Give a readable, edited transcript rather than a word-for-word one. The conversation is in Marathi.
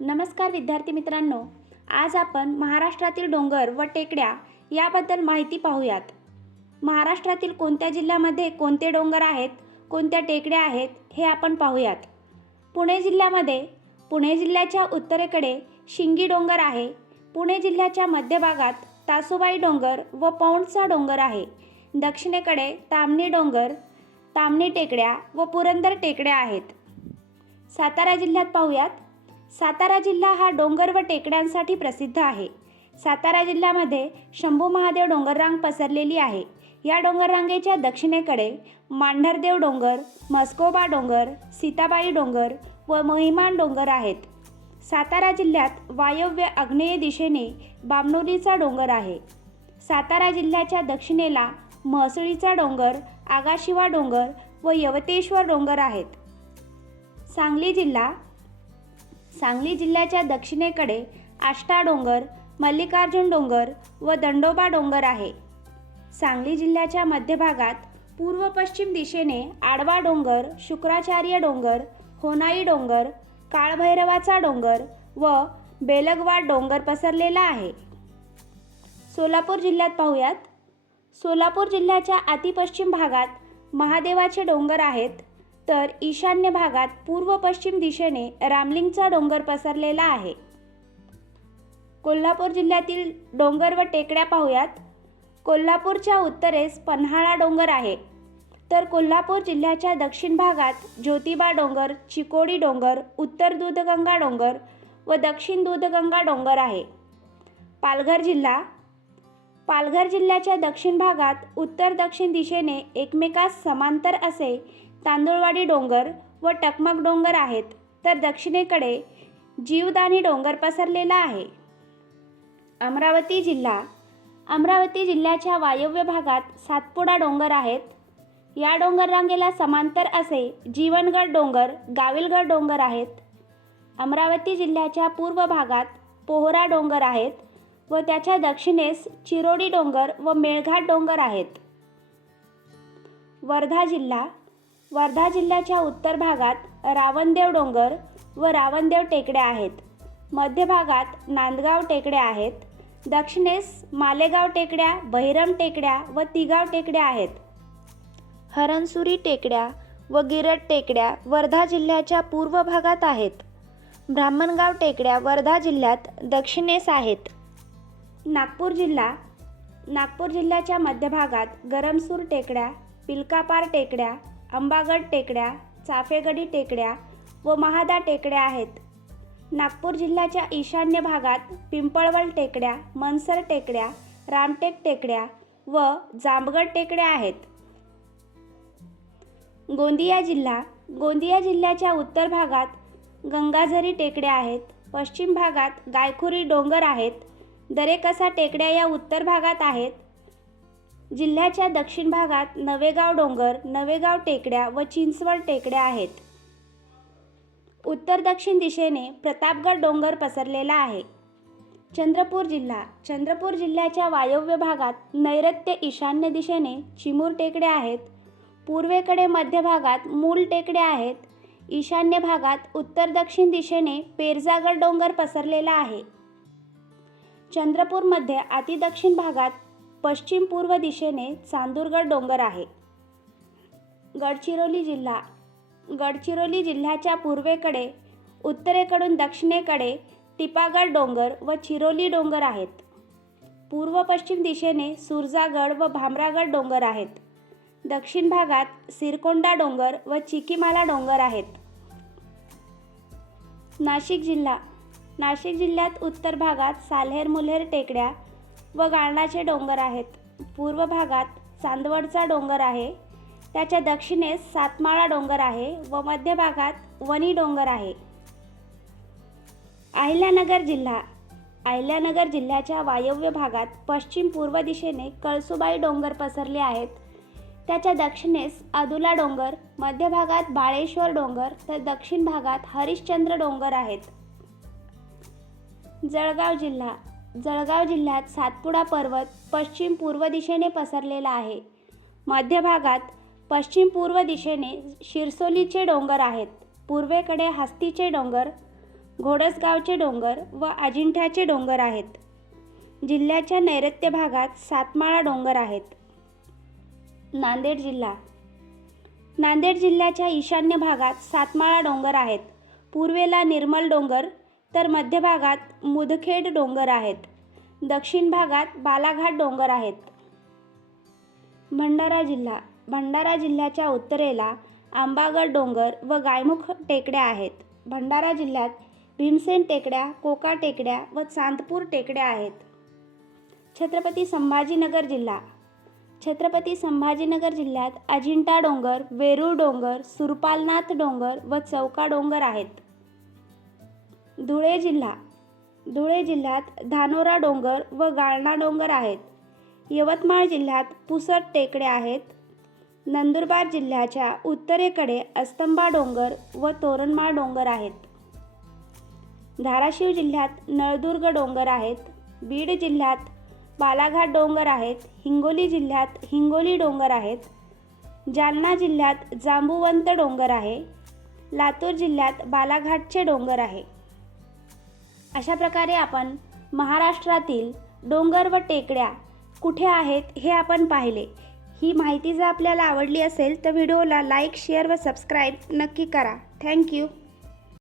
नमस्कार विद्यार्थी मित्रांनो, आज आपण महाराष्ट्रातील डोंगर व टेकड्या याबद्दल माहिती पाहूयात. महाराष्ट्रातील कोणत्या जिल्ह्यामध्ये कोणते डोंगर आहेत, कोणत्या टेकड्या आहेत हे आपण पाहूयात. पुणे जिल्ह्याच्या उत्तरेकडे शिंगी डोंगर आहे. पुणे जिल्ह्याच्या मध्यभागात तासोबाई डोंगर व पौंडचा डोंगर आहे. दक्षिणेकडे ताम्हिणी डोंगर, ताम्हिणी टेकड्या व पुरंदर टेकड्या आहेत. सातारा जिल्ह्यात पाहूयात. सातारा जिल्हा हा डोंगर व टेकड्यांसाठी प्रसिद्ध आहे. सातारा जिल्ह्यामध्ये शंभू महादेव डोंगररांग पसरलेली आहे. या डोंगररांगेच्या दक्षिणेकडे मांढरदेव डोंगर, म्हस्कोबा डोंगर, सीताबाई डोंगर व महिमान डोंगर आहेत. सातारा जिल्ह्यात वायव्य आग्नेय दिशेने बामणोलीचा डोंगर आहे. सातारा जिल्ह्याच्या दक्षिणेला म्हसळीचा डोंगर, आगाशिवा डोंगर व यवतेश्वर डोंगर आहेत. सांगली जिल्ह्याच्या दक्षिणेकडे आष्टा डोंगर, मल्लिकार्जुन डोंगर व दंडोबा डोंगर आहे. सांगली जिल्ह्याच्या मध्यभागात पूर्व पश्चिम दिशेने आडवा डोंगर, शुक्राचार्य डोंगर, होनाई डोंगर, काळभैरवाचा डोंगर व बेलगवाड डोंगर पसरलेला आहे. सोलापूर जिल्ह्यात पाहूयात. सोलापूर जिल्ह्याच्या अतिपश्चिम भागात महादेवाचे डोंगर आहेत, तर ईशान्य भागात पूर्व पश्चिम दिशेने रामलिंगचा डोंगर पसरलेला आहे. कोल्हापूर जिल्ह्यातील डोंगर व टेकड्या पाहूयात. कोल्हापूरच्या उत्तरेस पन्हाळा डोंगर आहे, तर कोल्हापूर जिल्ह्याच्या दक्षिण भागात ज्योतिबा डोंगर, चिकोडी डोंगर, उत्तर दूधगंगा डोंगर व दक्षिण दूधगंगा डोंगर आहे. पालघर जिल्ह्याच्या दक्षिण भागात उत्तर दक्षिण दिशेने एकमेकास समांतर असे तांदुळवाडी डोंगर व टकमक डोंगर आहेत, तर दक्षिणेकडे जीवदानी डोंगर पसरलेला आहे. अमरावती जिल्ह्याच्या वायव्य भागात सातपुडा डोंगर आहेत. या डोंगररांगेला समांतर असे जीवनगड डोंगर, गाविलगड डोंगर आहेत. अमरावती जिल्ह्याच्या पूर्व भागात पोहरा डोंगर आहेत व त्याच्या दक्षिणेस चिरोडी डोंगर व मेळघाट डोंगर आहेत. वर्धा जिल्ह्याच्या उत्तर भागात रावणदेव डोंगर व रावणदेव टेकड्या आहेत. मध्य भागात नांदगाव टेकड्या आहेत. दक्षिणेस मालेगाव टेकड्या, बहिरम टेकड्या व तिगाव टेकड्या आहेत. हरणसुरी टेकड्या व गिरट टेकड्या वर्धा जिल्ह्याच्या पूर्व भागात आहेत. ब्राह्मणगाव टेकड्या वर्धा जिल्ह्यात दक्षिणेस आहेत. नागपूर जिल्ह्याच्या मध्यभागात गरमसूर टेकड्या, पिलकापार टेकड्या, अंबागड टेकड्या, चाफेगडी टेकड्या व महादा टेकड्या आहेत. नागपूर जिल्ह्याच्या ईशान्य भागात पिंपळवल टेकड्या, मनसर टेकड्या, रामटेक टेकड्या व जांभगड टेकड्या आहेत. गोंदिया जिल्ह्याच्या उत्तर भागात गंगाझरी टेकड्या आहेत. पश्चिम भागात गायखुरी डोंगर आहेत. दरेकसा टेकड्या या उत्तर भागात आहेत. जिल्ह्याच्या दक्षिण भागात नवेगाव डोंगर, नवेगाव टेकड्या व चिंचवड टेकड्या आहेत. उत्तर दक्षिण दिशेने प्रतापगड डोंगर पसरलेला आहे. चंद्रपूर जिल्ह्याच्या वायव्य भागात नैऋत्य ईशान्य दिशेने चिमूर टेकड्या आहेत. पूर्वेकडे मध्य भागात मूल टेकड्या आहेत. ईशान्य भागात उत्तर दक्षिण दिशेने पेरजागड डोंगर पसरलेला आहे. चंद्रपूरमध्ये अतिदक्षिण भागात पश्चिम पूर्व दिशेने चांदूरगड डोंगर आहे. गडचिरोली जिल्ह्याच्या पूर्वेकडे उत्तरेकडून दक्षिणेकडे टिपागड डोंगर व चिरोली डोंगर आहेत. पूर्व पश्चिम दिशेने सुरजागड व भामरागड डोंगर आहेत. दक्षिण भागात सिरकोंडा डोंगर व चिकीमाला डोंगर आहेत. नाशिक जिल्ह्यात उत्तर भागात साल्हेर मुल्हेर टेकड्या व गाळणाचे डोंगर आहेत. पूर्व भागात चांदवडचा डोंगर आहे. त्याच्या दक्षिणेस सातमाळा डोंगर आहे व मध्य भागात वणी डोंगर आहे. अहिल्यानगर जिल्ह्याच्या वायव्य भागात पश्चिम पूर्व दिशेने कळसुबाई डोंगर पसरले आहेत. त्याच्या दक्षिणेस अदुला डोंगर, मध्य भागात बाळेश्वर डोंगर तर दक्षिण भागात हरिश्चंद्र डोंगर आहेत. जळगाव जिल्ह्यात सातपुडा पर्वत पश्चिम पूर्व दिशेने पसरलेला आहे. मध्य भागात पश्चिम पूर्व दिशेने शिरसोलीचे डोंगर आहेत. पूर्वेकडे हस्तीचे डोंगर, घोडसगावचे डोंगर व अजिंठ्याचे डोंगर आहेत. जिल्ह्याच्या नैऋत्य भागात सातमाळा डोंगर आहेत. नांदेड जिल्हा. नांदेड जिल्ह्याच्या ईशान्य भागात सातमाळा डोंगर आहेत. पूर्वेला निर्मल डोंगर तर मध्य भागात मुदखेड डोंगर आहेत. दक्षिण भागात बालाघाट डोंगर आहेत. भंडारा जिल्हा. भंडारा जिल्ह्याच्या उत्तरेला आंबागड डोंगर व गायमुख टेकड्या आहेत. भंडारा जिल्ह्यात भीमसेन टेकड्या, कोका टेकड्या व चांदपूर टेकड्या आहेत. छत्रपती संभाजीनगर जिल्हा. छत्रपती संभाजीनगर जिल्ह्यात अजिंठा डोंगर, वेरूळ डोंगर, सुरपालनाथ डोंगर व चौका डोंगर आहेत. धुळे जिल्हा. धुळे जिल्ह्यात धानोरा डोंगर व गाळणा डोंगर आहेत. यवतमाळ जिल्ह्यात पुसद टेकड्या आहेत. नंदुरबार जिल्ह्याच्या उत्तरेकडे अस्तंबा डोंगर व तोरणमाळ डोंगर आहेत. धाराशिव जिल्ह्यात नळदुर्ग डोंगर आहेत. बीड जिल्ह्यात बालाघाट डोंगर आहेत. हिंगोली जिल्ह्यात हिंगोली डोंगर आहेत. जालना जिल्ह्यात जांबुवंत डोंगर आहे. लातूर जिल्ह्यात बालाघाटचे डोंगर आहे. अशा प्रकारे आपण महाराष्ट्रातील डोंगर व टेकड्या कुठे आहेत हे आपण पाहिले. ही माहिती जर आपल्याला आवडली असेल तर व्हिडिओला लाईक, शेअर व सबस्क्राईब नक्की करा. थँक्यू.